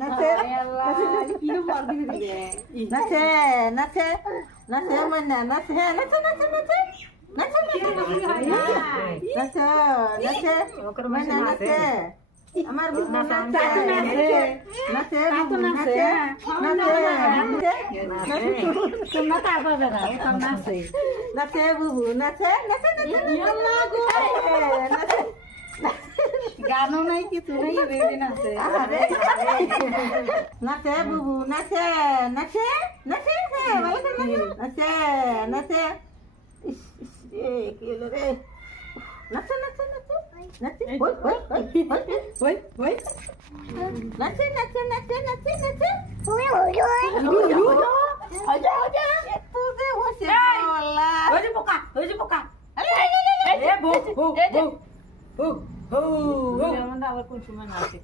নাচে কিরম মার দিকে দিলে নাচে নাচে নাচে মন্না নাচে নাচে নাচে নাচে নাচে নাচে নাচে মন্না নাচে আমার বুবু নাচে নাচে বুবু নাচে নাচে তোমরা তারপর বেড়াও তোর নাচে নাচে বুবু নাচে নাচে নাচে গানও নাই কিছু নাই বেবি নাচে নাচে বুবু নাচে নাচে নাচে নাচে নাচে কি হলো রে নাচে নাচে নাচে নাচে ওই ওই ওই ওই নাচে নাচে নাচে নাচে নাচে ওই ওই ওই আজা আজা তুই যে হোসে বলা ওই যে পোকা এ বউ বউ বউ বউ বউ আবার কোন সময় নাচে